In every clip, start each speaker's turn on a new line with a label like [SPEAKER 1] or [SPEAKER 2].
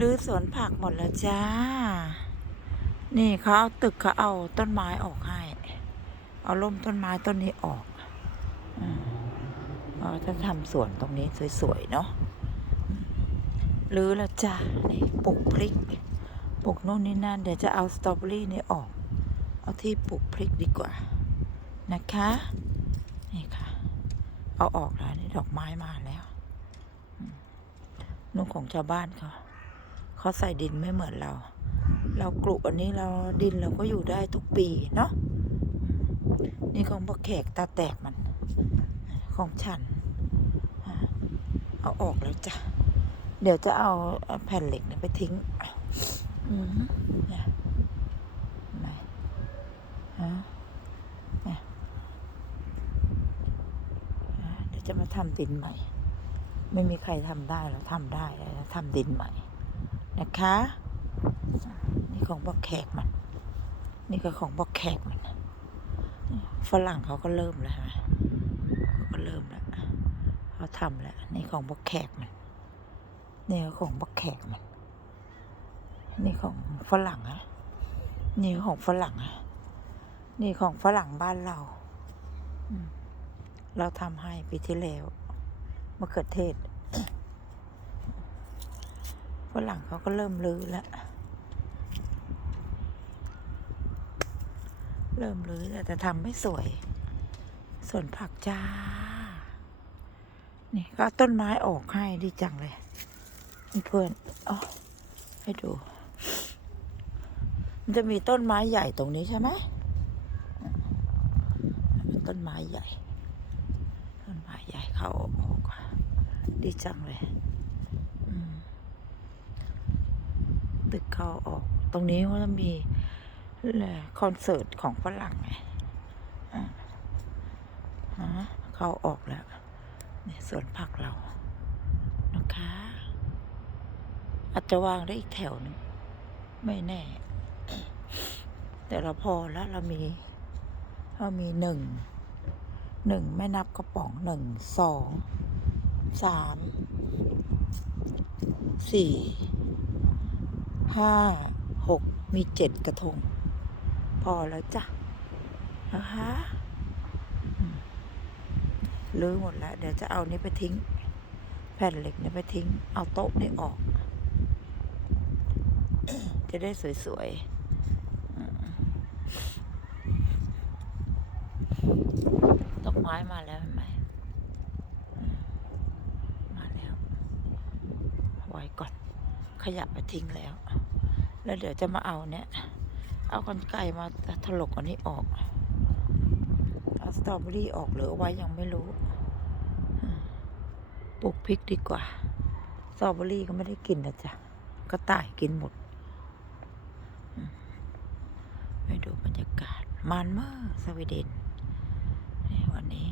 [SPEAKER 1] รื้อสวนผักหมดแล้วจ้า นี่เขาเอาตึกเขาเอาต้นไม้ออกให้ เอาล่มต้นไม้ต้นนี้ออกอเราจะทำสวนตรงนี้สวยๆเนาะรื้อแล้วจ้านี่ปลูกพริก ปลูกโน่นนี่นั่น เดี๋ยวจะเอาสตรอเบอรี่นี่ออก เอาที่ปลูกพริกดีกว่า นะคะ นี่ค่ะ เอาออกแล้วนี่ดอกไม้มาแล้วนุ่งของชาวบ้านเขา เขาใส่ดินไม่เหมือนเรา เรากลุอันนี้เราดินเราก็อยู่ได้ทุกปีเนาะนี่ของพวกแขกตาแตกมัน ของฉัน เอาออกแล้วจ้ะ เดี๋ยวจะเอาแผ่นเหล็กนี่ไปทิ้งอืมเนี่ยเห็นฮะเนี่ยเดี๋ยวจะมาทำดินใหม่ ไม่มีใครทำได้เราทำได้เราทำดินใหม่ นะคะ นี่ของบอกแขกมัน นี่ก็ของบอกแขกมัน ฝรั่งเขาก็เริ่มแล้วใช่ไหมเขาก็เริ่มแล้วเขาทำแล้ว นี่ของบอกแขกมันนี่ก็ของบอกแขกมัน นี่ของฝรั่งอะนี่ของฝรั่งอะนี่ของฝรั่งบ้านเรา เราทำให้ปีที่แล้วมะเขือเทศ ฝรั่งเขาก็เริ่มลือแล้ว เริ่มลือแล้วแต่ทำไม่สวย ส่วนผักจ้า นี่ก็ต้นไม้ออกให้ดีจังเลย เพื่อนอ๋อให้ดู มันจะมีต้นไม้ใหญ่ตรงนี้ใช่ไหมเป็นต้นไม้ใหญ่ ต้นไม้ใหญ่เขาเอาออกดีจังเลยอืม ตึกเข้าออก ตรงนี้ก็จะมีคอนเสิร์ตของฝรั่งไงอ่าฮะเข้าออกแล้วเนี่ยสวนผักเรานะคะอาจจะวางได้อีกแถวหนึ่งไม่แน่ แต่เราพอแล้วเรามี เรามีหนึ่งหนึ่งไม่นับกระป๋องหนึ่งสองสามสี่ ห้าหกมีเจ็ดกระทง พอแล้วจ้ะนะคะอืมรื้อหมดแล้ว เดี๋ยวจะเอานี้ไปทิ้ง แผ่นเหล็กนี้ไปทิ้ง เอาโต๊ะนี้ออก จะได้สวยๆดอกไม้มาแล้วเห็นไหมมาแล้ว ไว้ก่อน ขยะไปทิ้งแล้ว แล้วเดี๋ยวจะมาเอาเนี่ย เอากันไก่มาถลกอันนี้ออก เอาสตรอเบอรี่ออกหรือไว้ยังไม่รู้ ปลูกพริกดีกว่า สตรอเบอรี่ก็ไม่ได้กินนะจ๊ะ ก็ตายกินหมดไปดูบรรยากาศมันเมอร์สวีเดนวันนี้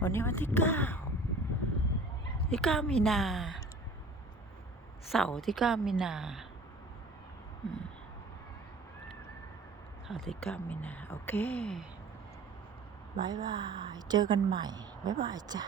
[SPEAKER 1] วันนี้วันที่เก้าที่เก้ามีนา เสาร์ที่เก้ามีนาเสาร์ที่เก้ามีนา โอเคบายบาย เจอกันใหม่บายบายจ้ะ